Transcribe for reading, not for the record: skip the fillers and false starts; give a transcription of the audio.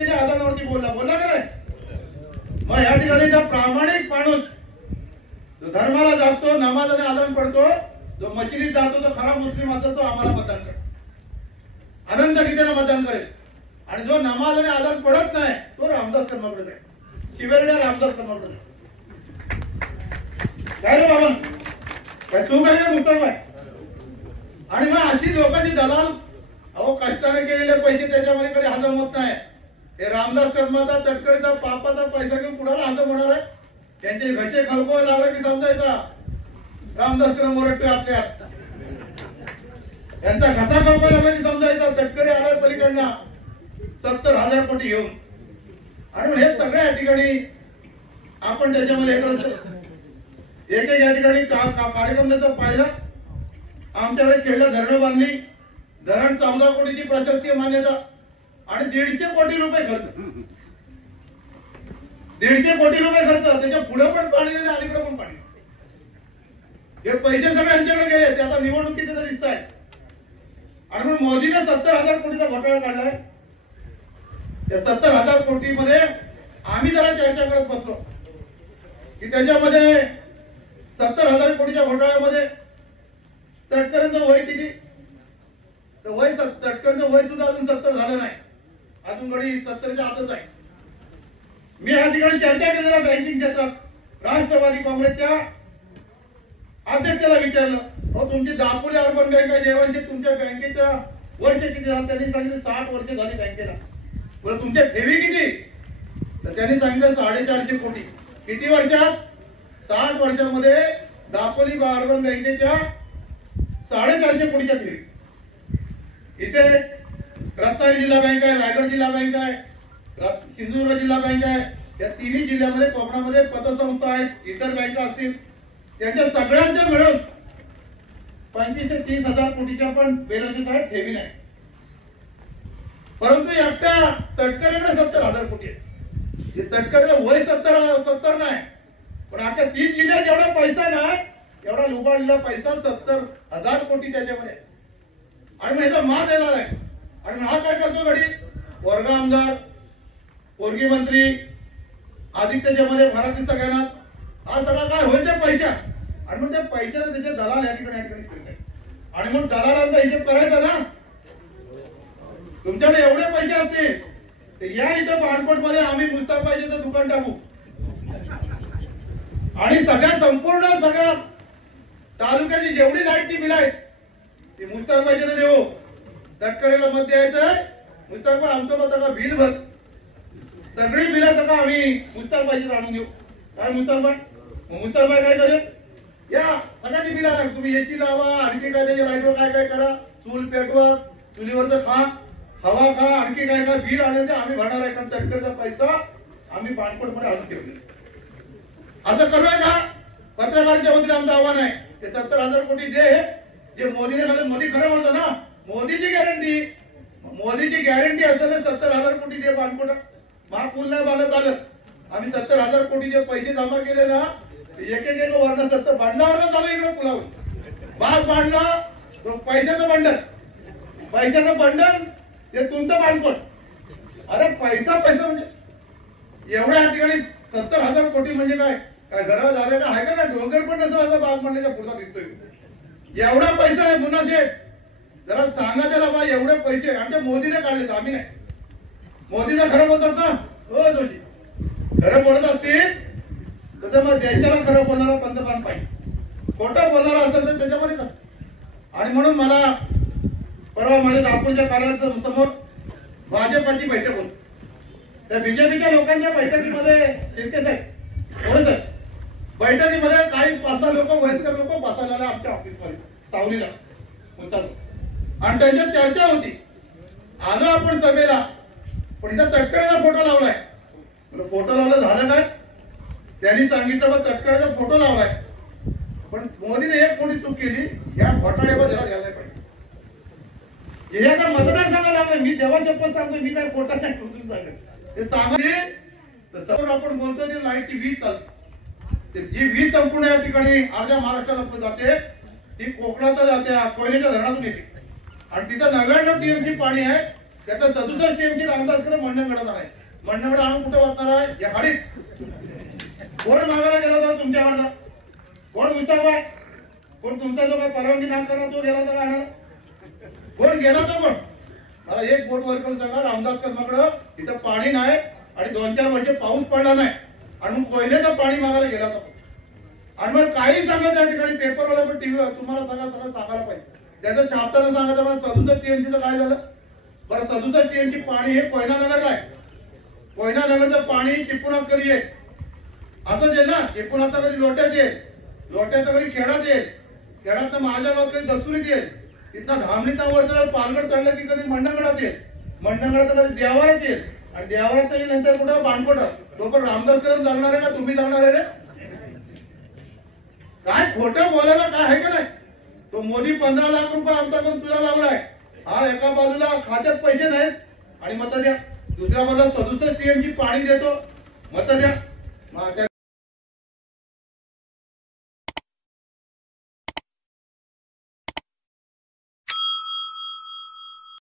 आदानावरती बोलला का नाही? मग या ठिकाणी जो प्रामाणिक माणूस जो धर्माला जातो, नमाजाने आदान पडतो, जो मशिदीत जातो, तो खरा मुस्लिम असेल तो आम्हाला मतदान करेल, अनंत गीतेला मतदान करेल. आणि जो नमाजाने आदान पडत नाही तो रामदास कर्माकडे आहे, शिवेरड्या रामदास कर्माकडे. काय रे बाबा, काय चूक आहे का मुस्तफा? आणि मग अशी लोकांची दलाल, अहो कष्टाने केलेले पैसे त्याच्यामध्ये कधी हजम होत नाही. हे रामदास कर्माचा तटकरीचा पापाचा पैसा घेऊन कुणाला हजम होणार आहे? त्यांचे घरचे खळखळ लागले की समजायचा रामदास कर्म ओरडतोय आपल्या, त्यांचा घसा खळखळ लागला की समजायचा तटकरी आलाय पलीकडनं 70,000 कोटी घेऊन. आणि हे सगळ्या ठिकाणी आपण त्याच्यामध्ये एक या ठिकाणी कार्यक्रम त्याचा पाहिला. आमच्याकडे खेळला धरणं बांधली, धरण 14 कोटीची प्रशासकीय मान्यता आणि 150 कोटी रुपये खर्च, 150 कोटी रुपये खर्च. त्याच्या पुढे पण पाणी नाही, अलीकडे पण पाणी. हे पैसे सगळे यांच्याकडे गेले, ते आता निवडणुकीचे तर दिसत आहे. आणि मग मोदीने 70,000 कोटीचा घोटाळा काढलाय. त्या 70,000 कोटी मध्ये आम्ही जरा चर्चा करत बसलो की त्याच्यामध्ये 70,000 कोटीच्या घोटाळ्यामध्ये तटकरेंचं वय किती? तर वय तटकरेंचं वय सुद्धा अजून 70 झालं नाही, अजून गडी 70च्या आतच आहे. मी या ठिकाणी चर्चा केली जरा बँकिंग क्षेत्रात. राष्ट्रवादी काँग्रेसच्या अध्यक्षाला विचारलं, हो तुमची दापोली अर्बन बँक आहे जेव्हा तुमच्या बँकेचं वर्ष किती झालं? त्यांनी सांगितलं 60 वर्ष झाली बँकेला. बरं तुमच्या ठेवी किती? तर त्यांनी सांगितलं 450 कोटी. किती वर्षात? 60 वर्षामध्ये दापोली अर्बन बँकेच्या 450 कोटीच्या ठेवी. इथे रत्नागिरी जिल्हा बँक आहे, रायगड जिल्हा बँक आहे, सिंधुदुर्ग जिल्हा बँक आहे. या तिन्ही जिल्ह्यामध्ये कोकणामध्ये पतसंस्था आहेत, इतर बँका असतील, त्यांच्या सगळ्यांच्या मिळून 25 ते 30,000 कोटीच्या पण बॅलन्स आहेत, ठेवी नाही. परंतु एकट्या तटकरेकडे 70,000 कोटी आहे. तटकरे वय 70 नाही, पण आता 30 जिल्ह्यात जेवढा पैसा नाही एवढा लुबाडलेला पैसा 70,000 कोटी त्याच्यामध्ये. आणि मग याचा मान देणार आहे. आणि हा काय करतो घडी? वर्ग आमदार, पोरगी मंत्री, आदित्यच्या मध्ये मराठी सगळ्यांना हा सगळा काय होईल त्या पैसा. आणि मग त्या पैशाला त्याचे दलाल या ठिकाणी फिरतात. आणि मग दलालांचा हिशोब करायचा ना. तुमच्याकडे एवढे पैसे असतील तर या इथं पाणकोट मध्ये आम्ही मुस्ताफाचं दुकान टाकू आणि संपूर्ण तालुक्याची जेवढी लाईटची बिल आहेत ती मुस्ताफाच्या देऊ. तटकरेला मत द्यायचं, मुस्ताफा आमचं मत का बिल भर, सगळी बिलं का आम्ही मुस्ताफाची आणून देऊ. काय मुस्ताफा? मुस्ताफा काय करेल? या सगळ्याची बिल आणा, तुम्ही एसी लावा, आणखी काय त्याच्या लाईटवर काय काय करा, चूल पेटवा, चुलीवरचं खा, हवा खा, आणखी काय काय बिल आणेल ते आम्ही भरणार आहे. कारण तटकरेचा पैसा आम्ही पाणकोट मध्ये आणून ठेवले. असं करूया का? पत्रकारांच्या वतीने आमचं आव्हान आहे, ते 70,000 कोटी दे. जे मोदीने खाल्लं, मोदी खरं म्हणतो ना, मोदीची गॅरंटी असेल 70,000 कोटी दे पाणकोट. महापूल नाही बांधत आलं, आम्ही 70,000 कोटीचे पैसे जमा केले ना, एक वर्ण 70 बांधण्यावर चालू इकडे पुलावर बाग बांधला. पैशाचं बंडल ते तुमचं पाणकोट. अरे पैसा म्हणजे एवढ्या या ठिकाणी 70,000 कोटी म्हणजे काय घरावर झालं का? आहे का ना? डोंगर पण नसं माझा बाग बांधण्याच्या पुढचा दिसतोय. एवढा पैसा आहे. पुन्हा शेठ जरा सांगा त्याला बा, एवढे पैसे आमच्या मोदीने काढले, आम्ही नाही. मोदीला खरं बोलतात ना हो जोशी, खरं बोलत असतील तर मग देशाला खरं बोलणारा पंतप्रधान पाहिजे. खोटं बोलणारा असेल तर त्याच्यामध्ये कसं? आणि म्हणून मला परवा माझ्या नागपूरच्या कार्यालयाच्या समोर भाजपाची बैठक होती. त्या बीजेपीच्या लोकांच्या बैठकीमध्ये शिर्के साहेब बरोबर आहे. बैठकीमध्ये काही 5-6 लोक वयस्कर लोक बसायला आमच्या ऑफिसमध्ये सावलीला आणि त्यांच्यात चर्चा होती. आलो आपण सभेला, पण इथं तटकरेचा फोटो लावलाय. फोटो लावला झालं काय? त्यांनी सांगितलं मग तटकरेचा फोटो लावलाय, पण मोदीने एक मोठी चूक केली, या घोटाळ्यावर जरा घ्यायला पाहिजे. हे काय मतदारसंघाला लागलं, मी जेव्हा शपथ सांगतो मी काय खोटा नाही समजून सांगेल ते सांगले. तर आपण बोलतो ते लाईटची वीज चालते, जी वीज संपूर्ण या ठिकाणी अर्ध्या महाराष्ट्राला जाते, ती कोकणात जाते, कोयनेच्या धरणातून येते. आणि तिथं 99 TMC पाणी आहे. त्यातलं 67 टीएमसी रामदासकडे मंडणगडात आहे. मंडणगड आणून कुठे वाचणार आहे? या खाडीत. कोण मागायला गेला होता तुमच्याकडचा? कोण विचारवाय? कोण तुमचा जो काही परवानगी ना करणार तो गेला होता का? कोण गेला होता? कोण मला एक बोट वर करून सांगा. रामदास कर्माकडं तिथं पाणी नाही आणि 2-4 वर्ष पाऊस पडला नाही आणि कोयनेचं पाणी मागायला गेला होता. आणि मग काही सांगा त्या ठिकाणी पेपरवाला पण टीव्ही तुम्हाला सगळं सांगायला पाहिजे. त्याचं छापताना सांगायचं मला 67 टीएमसीचं काय झालं बरं. 67 टीएमसी पाणी हे कोयना नगरला आहे. कोयना नगरचं पाणी चिपळूणात कधी येईल असंच आहे ना. चिपळूणात कधी लोट्यात येईल, लोट्यात कधी खेळात येईल, खेळात माझ्या गावात कधी दस्तुरीत येईल, तिथं धामणीचा वर चढ पालघर चढलं की कधी मंडणगडात येईल, मंडणगडात कधी देवारात येईल आणि देवारात येईल नंतर कुठं बाणकोटा. तो पण रामदास कदम जागणार आहे का तुम्ही जागणार आहे? काय खोटं बोलायला काय आहे का नाही? तो मोदी 15 लाख रुपये आमच्याकडून तुला लावलाय. हा एका बाजूला खात्यात पैसे नाहीत आणि मत द्या, दुसऱ्या बाजूला 67 टीएमसी पाणी देतो, मत द्या.